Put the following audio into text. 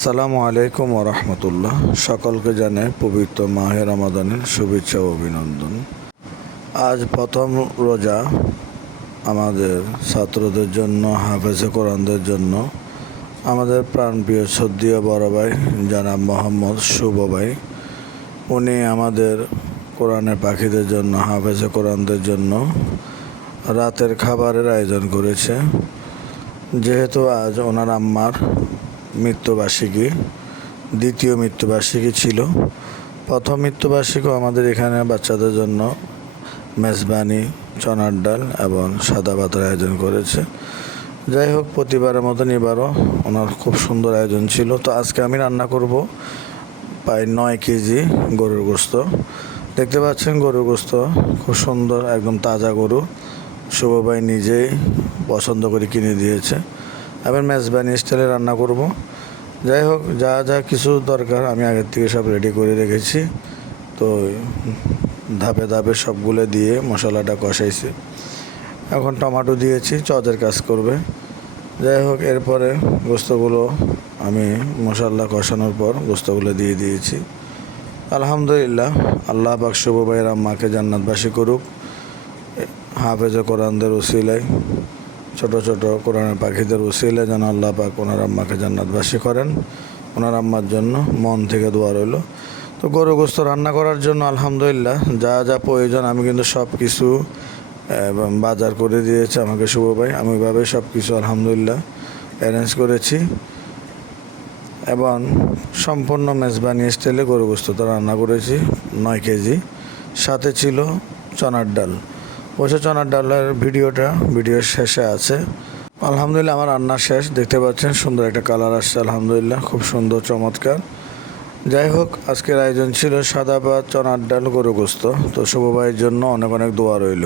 আসসালামু আলাইকুম ওয়া রাহমাতুল্লাহ। সকলকে জানাই পবিত্র মাহে রমাদানের শুভেচ্ছা ও অভিনন্দন। আজ প্রথম রোজা আমাদের ছাত্রদের জন্য, হাফেজে কোরআনদের জন্য, আমাদের প্রাণপ্রিয় শ্রদ্ধেয় বড় ভাই জনাব মোহাম্মদ শুভ ভাই, উনি আমাদের কোরআনের পাখিদের জন্য, হাফেজে কোরআনদের জন্য রাতের খাবারের আয়োজন করেছে। যেহেতু আজ ওনার আম্মার মৃত্যুবার্ষিকী, দ্বিতীয় মৃত্যুবার্ষিকী ছিল। প্রথম মৃত্যুবার্ষিকীও আমাদের এখানে বাচ্চাদের জন্য মেজবানি, চনার ডাল এবং সাদা ভাতের আয়োজন করেছে। যাই হোক, প্রতিবারের মতন এবারও ওনার খুব সুন্দর আয়োজন ছিল। তো আজকে আমি রান্না করব প্রায় 9 কেজি গরুর গোস্ত। দেখতে পাচ্ছেন গরুর গোস্ত খুব সুন্দর, একদম তাজা গরু। শুভ ভাই নিজেই পছন্দ করে কিনে দিয়েছে। এবার মেজবানি স্টাইলে রান্না করব। যাই হোক, যা যা কিছু দরকার আমি আগের থেকে সব রেডি করে রেখেছি। তো ধাপে ধাপে সবগুলো দিয়ে মশলাটা কষাইছি। এখন টমেটো দিয়েছি, চদের কাজ করবে। যাই হোক, এরপরে গোস্তগুলো আমি মশলা কষানোর পর গোস্তগুলো দিয়ে দিয়েছি। আলহামদুলিল্লাহ, আল্লাহ পাক শুভ ভাইয়ের আম্মাকে জান্নাতবাসী করুক। হাফেজে কোরআনদের উসিলায়, ছোট ছোট কোরআনের পাখিদের উসিলায় যেন আল্লাহ পাক ওনার আম্মাকে জান্নাতবাসী করেন। ওনার আম্মার জন্য মন থেকে দোয়া রইল। তো গরু গোস্ত রান্না করার জন্য আলহামদুলিল্লাহ যা যা প্রয়োজন আমি কিন্তু সব কিছু বাজার করে দিয়েছে আমাকে শুভ ভাই। আমি ওইভাবে সব কিছু আলহামদুলিল্লাহ অ্যারেঞ্জ করেছি এবং সম্পূর্ণ মেজবানি স্টাইলে গরু গোস্তটা রান্না করেছি 9 কেজি। সাথে ছিল চনার ডাল। বসে চনার ডালের ভিডিওর শেষে আছে। আলহামদুলিল্লাহ আমার রান্না শেষ। দেখতে পাচ্ছেন সুন্দর একটা কালার আসছে, আলহামদুলিল্লাহ খুব সুন্দর, চমৎকার। যাই হোক, আজকের আয়োজন ছিল সাদা ভাত, চনার ডাল, গরু গোস্ত। তো শুভ ভাইয়ের জন্য অনেক অনেক দোয়া রইল।